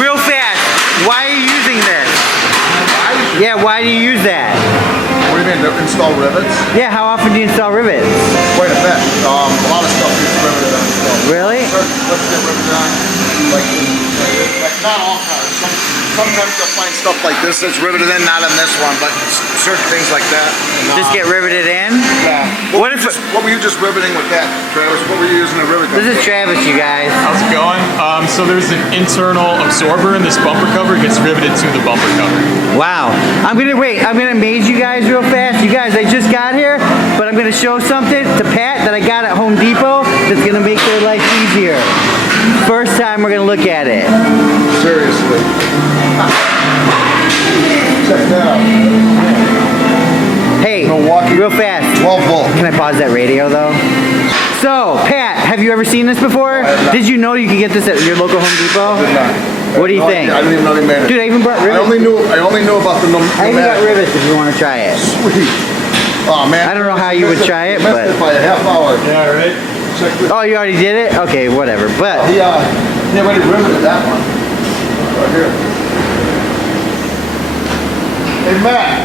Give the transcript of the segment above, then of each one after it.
real fast, why are you using this? Yeah, why do you use that? What do you mean, to install rivets? Yeah, how often do you install rivets? Quite a bit. A lot of stuff gets riveted on. So Really? Let's get riveted on. Like not all cars. Sometimes you'll find stuff like this that's riveted in, not on this one, but certain things like that. Just get riveted in? Yeah. What were you just riveting with that, Travis? What were you using to rivet? This is Travis, you guys. How's it going? So there's an internal absorber in this bumper cover. It gets riveted to the bumper cover. Wow. I'm gonna amaze you guys real fast. You guys, I just got here, but I'm gonna show something to Pat that I got at Home Depot that's gonna make their life easier. First time we're gonna look at it. Seriously. Check that out. Hey, Milwaukee, real fast. 12 volt. Can I pause that radio though? So, Pat, have you ever seen this before? Did you know you could get this at your local Home Depot? I did not. What do you think? I didn't even know they made it. Dude, I even brought rivets. I only knew about the pneumatic. I even got rivets if you want to try it. Sweet. Oh man. I don't know how you would try it, but but. missed it by a half hour. Yeah, right? Check this. Oh, you already did it? Okay, whatever. But He already riveted that one. Right here. Hey Matt.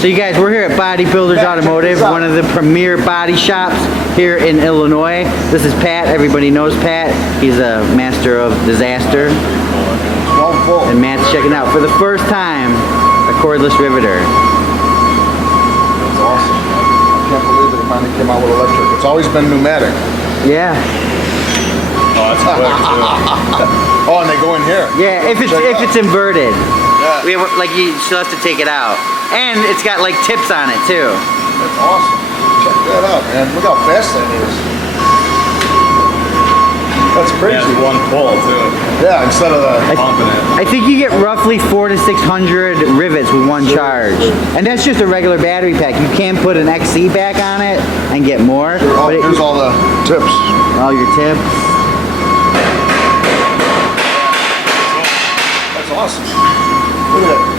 so you guys, we're here at Bodybuilders Automotive, one of the premier body shops here in Illinois. This is Pat. Everybody knows Pat. He's a master of disaster. 12 volt. And Matt's checking out for the first time a cordless riveter. That's awesome. I can't believe it finally came out with electric. It's always been pneumatic. Yeah. Oh, that's quick too. Oh, and they go in here. Yeah, if it's inverted. Yeah. We have, like you still have to take it out. And it's got like tips on it too. That's awesome. Check that out, man. Look how fast that is. That's crazy. Yeah, one pull too. Yeah, instead of the Pumping it. I think you get roughly 400 to 600 rivets with one charge. And that's just a regular battery pack. You can put an XC back on it and get more. Oh, but here's all the tips. all your tips. That's awesome. Look at that.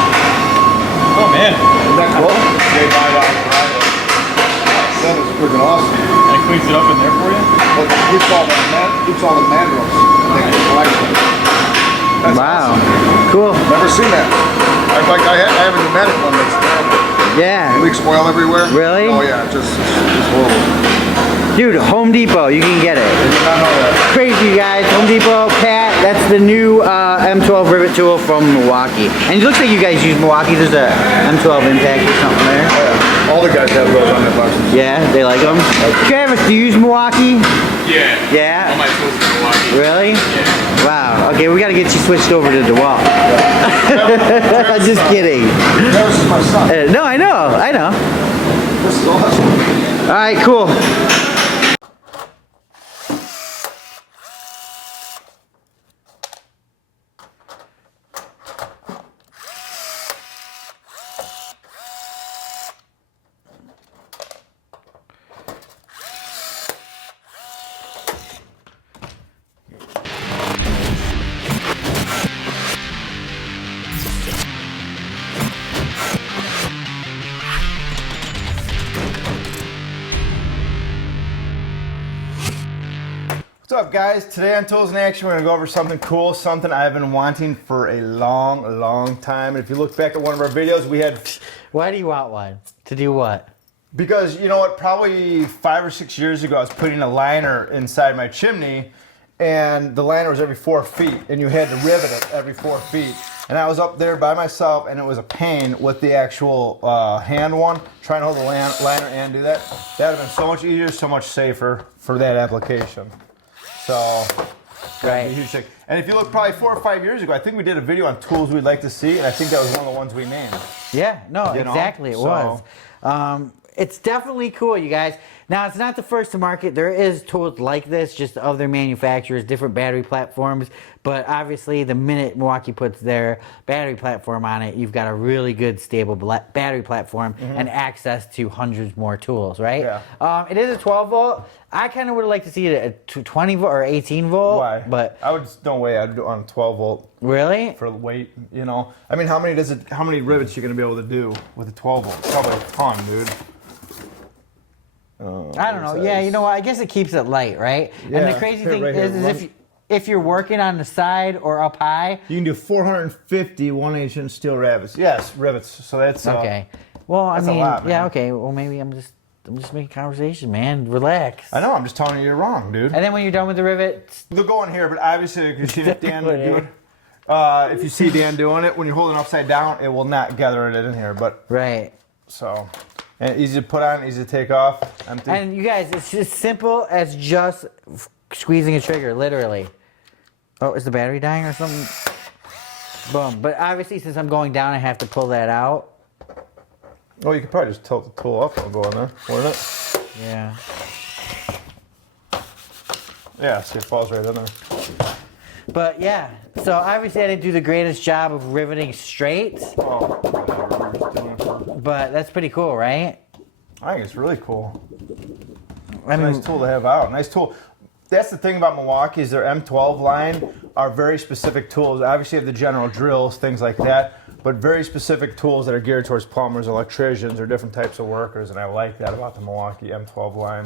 Oh man. Isn't that cool? They buy it out of Rivet. That is freaking awesome. And it cleans it up in there for you? But it keeps all the manuals. I think it's collection. That's Wow. awesome. Cool. Never seen that. I have a pneumatic one that's terrible. Yeah. Leaks oil everywhere. Really? Oh yeah, it's horrible. Dude, Home Depot, you can get it. I did not know that. Crazy, you guys. Home Depot, Pat, that's the new M12 rivet tool from Milwaukee. And it looks like you guys use Milwaukee. There's a M12 impact or something there. Oh, yeah. All the guys have those on their boxes. Yeah, they like them. Travis, do you use Milwaukee? Yeah. Yeah? All my tools are Milwaukee. Really? Yeah. Wow. Okay, we got to get you switched over to DeWalt. Yeah. Just kidding. Travis is my son. No, I know. This is awesome. All right, cool. What's up guys? Today on Tools in Action we're going to go over something cool, something I've been wanting for a long time. And if you look back at one of our videos we had... Why do you want one? To do what? Because you know what, probably 5 or 6 years ago I was putting a liner inside my chimney and the liner was every 4 feet and you had to rivet it every 4 feet. And I was up there by myself and it was a pain with the actual hand one, trying to hold the liner and do that. That would have been so much easier, so much safer for that application. So, Right. a huge thing. And if you look probably 4 or 5 years ago, I think we did a video on tools we'd like to see, and I think that was one of the ones we named. Yeah, no, You know? exactly, it So- was. it's definitely cool, you guys. Now, it's not the first to market. There is tools like this, just other manufacturers, different battery platforms. But obviously, the minute Milwaukee puts their battery platform on it, you've got a really good, stable battery platform and access to hundreds more tools, right? Yeah. It is a 12 volt. I kind of would like to see it at 20 volt or 18 volt. Why? But I would no way. I'd do it on 12 volt really? for weight. You know, I mean, how many rivets you gonna be able to do with a 12 volt? Probably a ton, dude. I don't know. Yeah, you know what? I guess it keeps it light, right? Yeah, And the crazy thing right here. is if you're working on the side or up high. You can do 450 1/8-inch steel rivets. Yes, rivets. So that's Okay. Well, I that's a mean, lot, man. yeah, okay. Well, maybe I'm just making conversation, man. Relax. I know. I'm just telling you, you're wrong, dude. And then when you're done with the rivet, They'll go in here, but obviously, you can see if Dan Put it do in. it. If you see Dan doing it, when you're holding upside down, it will not gather it in here. But right. so, and easy to put on, easy to take off. Empty. And you guys, it's just simple as just squeezing a trigger, literally. Oh, is the battery dying or something? Boom. But obviously, since I'm going down, I have to pull that out. Oh, you could probably just tilt the tool up and go in there, wouldn't it? Yeah. Yeah, see, it falls right in there. But yeah, so obviously I didn't do the greatest job of riveting straight, Oh, whatever. We're just doing it. but that's pretty cool, right? I think it's really cool. I mean, Nice tool to have out. Nice tool. That's the thing about Milwaukee is their M12 line are very specific tools. Obviously, you have the general drills, things like that, but very specific tools that are geared towards plumbers, electricians, or different types of workers. And I like that about the Milwaukee M12 line.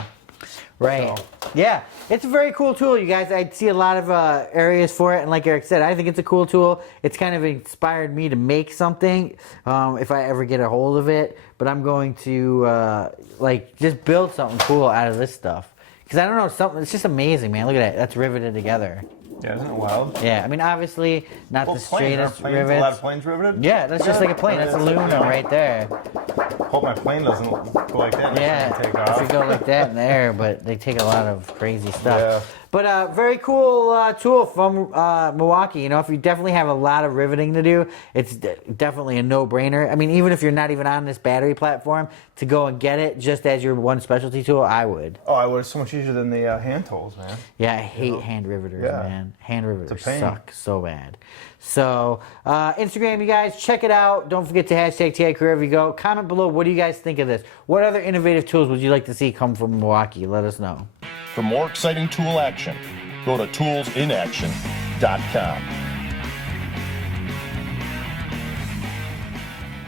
right. So- Yeah, it's a very cool tool, you guys. I see a lot of areas for it, and like Eric said, I think it's a cool tool. It's kind of inspired me to make something if I ever get a hold of it. But I'm going to like just build something cool out of this stuff. Because I don't know, something. It's just amazing, man. Look at that. That's riveted together. Yeah, isn't it wild? Yeah, I mean, obviously, not the straightest A lot rivets. of planes riveted? Yeah, that's just like a plane. That's a Luna right there. Hope my plane doesn't go like that. Yeah, Take if off. you go like that in the air, but they take a lot of crazy stuff. Yeah. But very cool tool from Milwaukee. You know, if you definitely have a lot of riveting to do, it's definitely a no-brainer. I mean, even if you're not even on this battery platform, to go and get it just as your one specialty tool, I would. Oh, I would. It's so much easier than the hand tools, man. Yeah, I hate hand riveters, Yeah. man. Hand riveters It's a pain. suck so bad. So, Instagram, you guys, check it out. Don't forget to hashtag TI wherever you go. Comment below, what do you guys think of this? What other innovative tools would you like to see come from Milwaukee? Let us know. For more exciting tool action, go to toolsinaction.com.